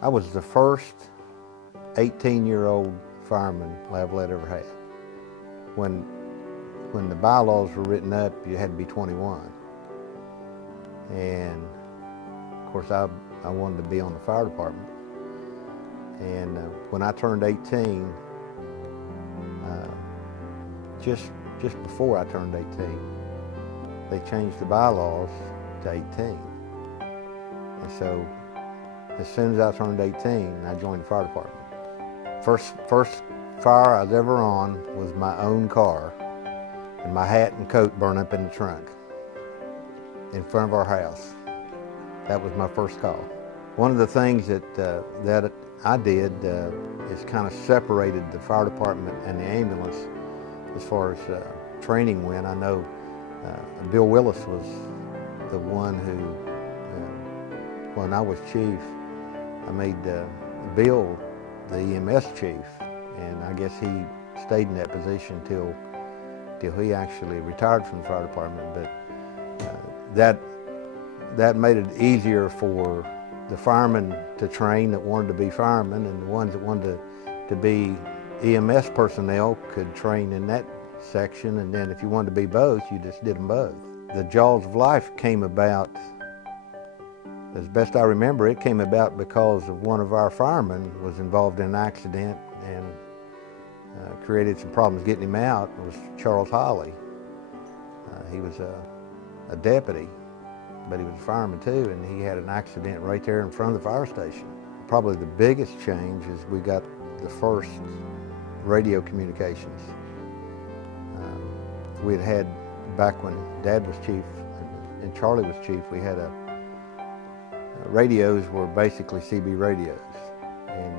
I was the first 18-year-old fireman Lavalette ever had. When the bylaws were written up, you had to be 21. And of course, I wanted to be on the fire department. And when I turned 18, just before I turned 18, they changed the bylaws to 18. And so, as soon as I turned 18, I joined the fire department. First fire I was ever on was my own car, and my hat and coat burned up in the trunk in front of our house. That was my first call. One of the things that I did is kind of separated the fire department and the ambulance as far as training went. I know Bill Willis was the one who, when I was chief, I made Bill the EMS chief, and I guess he stayed in that position till he actually retired from the fire department. But that made it easier for the firemen to train that wanted to be firemen, and the ones that wanted to be EMS personnel could train in that section, and then if you wanted to be both, you just did them both. The Jaws of Life came about, as best I remember, it came about because of one of our firemen was involved in an accident and created some problems getting him out. It was Charles Holly. He was a deputy, but he was a fireman too, and he had an accident right there in front of the fire station. Probably the biggest change is we got the first radio communications. We had back when Dad was chief and Charlie was chief, we had radios were basically CB radios. And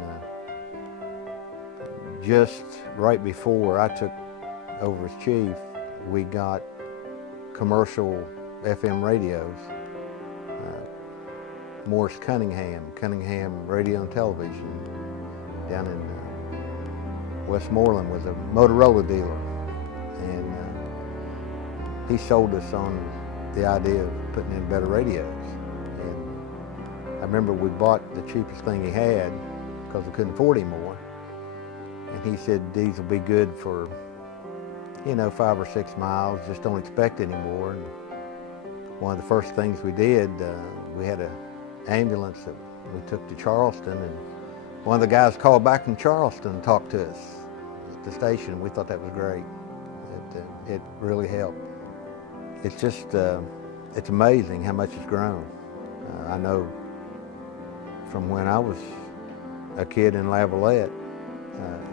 just right before I took over as chief, we got commercial FM radios. Morris Cunningham Radio and Television down in Westmoreland was a Motorola dealer, and he sold us on the idea of putting in better radios. And I remember we bought the cheapest thing he had because we couldn't afford any more, and he said these will be good for 5 or 6 miles, just don't expect any more. And one of the first things we did, we had an ambulance that we took to Charleston, and one of the guys called back from Charleston and talked to us at the station. We thought that was great. It really helped. It's just, it's amazing how much it's grown. I know from when I was a kid in Lavalette,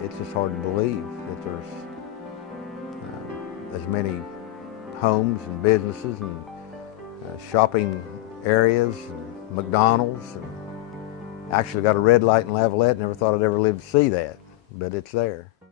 it's just hard to believe that there's as many homes and businesses and shopping areas and McDonald's, and actually got a red light in Lavalette. Never thought I'd ever live to see that, but it's there.